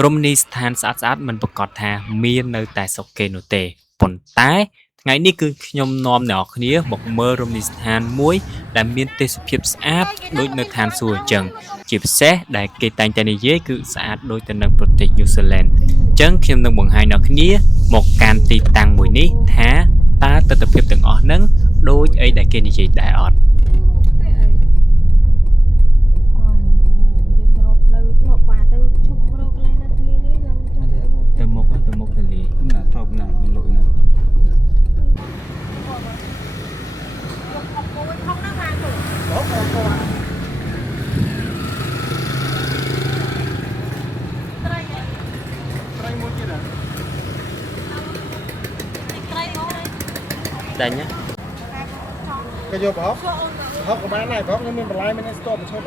រមណីយដ្ឋានស្អាតៗមិនប្រកាសថាមាននៅតែស្រុកគេនោះទេប៉ុន្តែថ្ងៃនេះគឺខ្ញុំនាំអ្នកនរគ្នាមកមើលរមណីយដ្ឋានមួយដែលមានទេសភាពស្អាតដូចនៅឋានសួគ៌អញ្ចឹងជាពិសេសដែលគេតែងតែនិយាយគឺស្អាតដូចទៅនៅប្រទេសញូហ្សេឡង់អញ្ចឹងខ្ញុំនឹងបង្ហាញអ្នកគ្នាមកកាន់ទីតាំងមួយនេះថាតើទស្សនភាពទាំងអស់ហ្នឹងដូចអីដែលគេនិយាយដែរអត់ទៅមុខទៅលាណាថប់ណាមានលុយណាដាញ់ណាគេយកប្រហុកក៏បានដែរប្រហុកខ្ញុំមានបន្លែមានស្ទប់ឈប់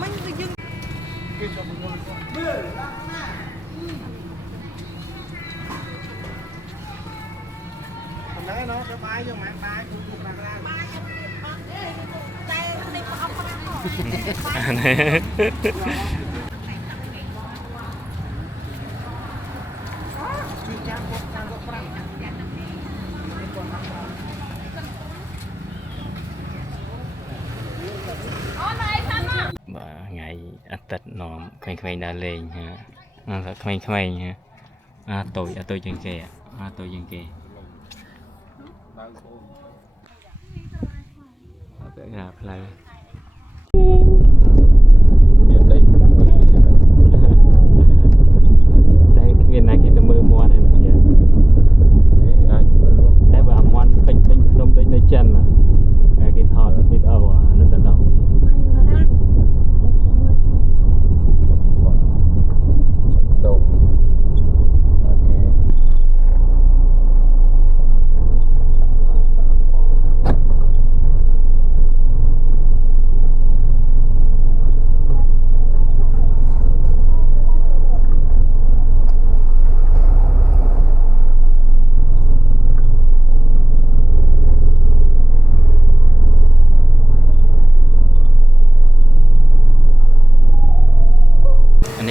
មិនគឺយើងគេចូលមកមើលប៉ុណ្ណឹងណោះទៅបាយយើងមិនបាយគឺប្រាំឡានបាយតែនេះប្រអប់ប្រាំហ្នឹងជួយចាំគាត់ចាំគាត់ប្រាំបាទថ្ងៃអាទិត្យនាំក្មេងៗដើរលេងហ่าក្មេងៗហ่าតូចជាងគេតូចជាងគេទៅណាផ្លូវមានដីតែគ្មានណាគេទៅមើលមាន់ឯណាយ៉ាអាចមើលតែបើអាមាន់ពេញភ្នំដូចនៅចិនគេថតវីដេអូអានោះទៅដល់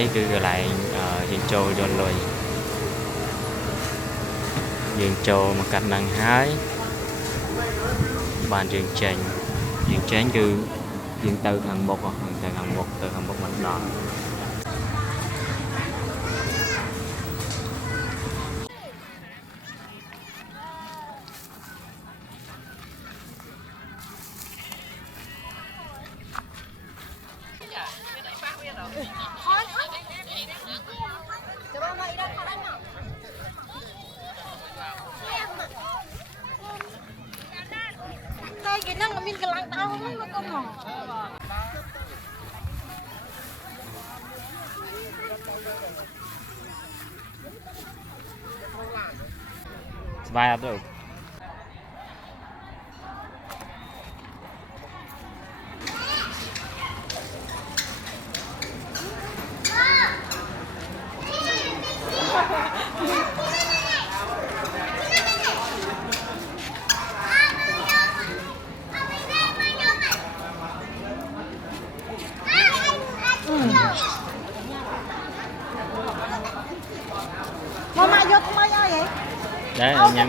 នេះគឺកន្លែងយើងចូលយកលុយយើងចូលមកកាត់នឹងហើយបានយើងចេញគឺយើងទៅខាងមុខទៅខាងមុខមិនដល់គេនឹងមានកន្លងដោហ្នឹងមកកុំមកស្បាយអត់ទៅមកយកថ្មីអើយដែរញ៉ាំ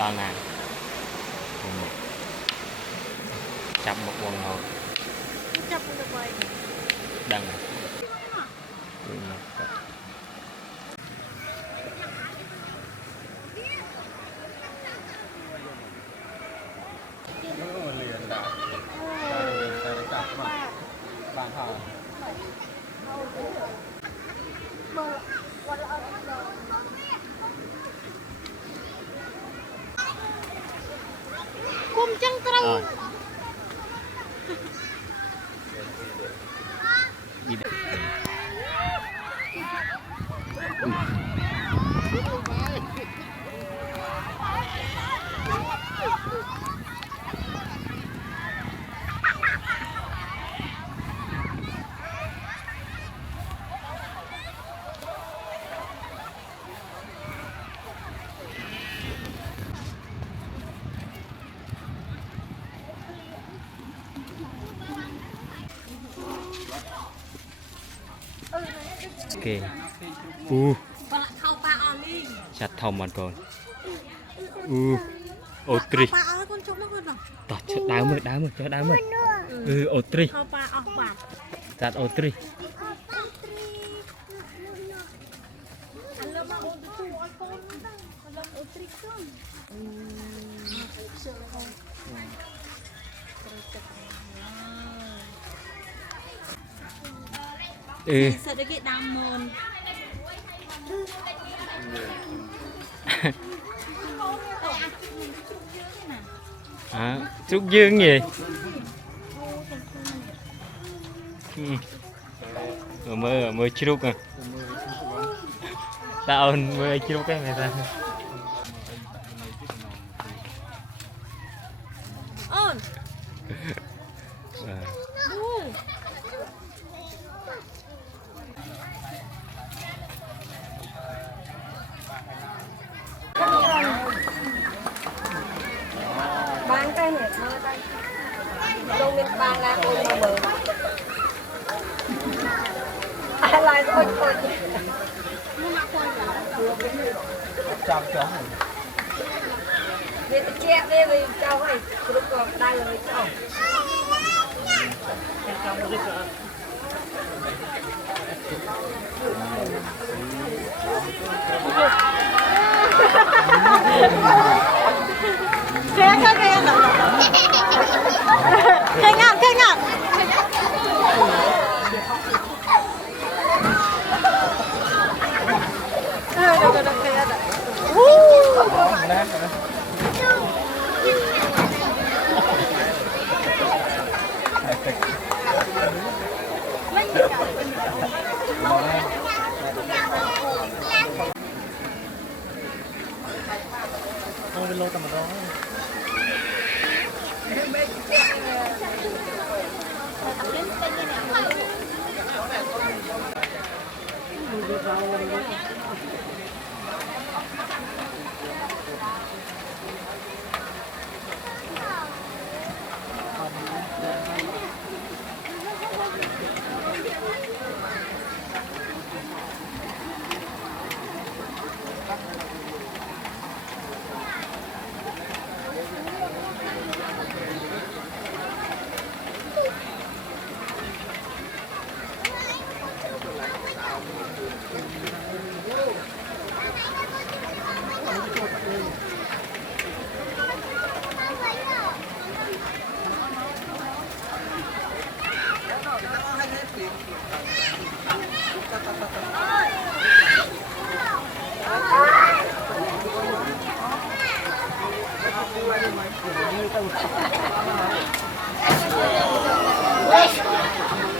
ដល់ណាចាប់មកវងហូតចាប់ទៅបីដឹងគុំចឹងត្រូវ เข้าปลาออลลี่ ชัดทอมมันก่อนโอตรี ปลาออลคนชมแล้วคนหรอ ต่อเชือกดาวมือโอตรี เข้าปลาออกปาก จัดโอตรี อันเริ่มมาโอนตู้ออยคนอันเริ่มโอตริกอนเสร็จแล้วก็ดำมน chúc dương gì mơ chúc à tao mơ chúc cái này ta อ้นดู bán cái này mơ đây đâu mình bán là ôi mà mở ai lại thôi thôi về cái chép đi vì cháu ơi lúc còn đây rồi cháu Kaya nga.เป็นโลตะมันร้อง Let's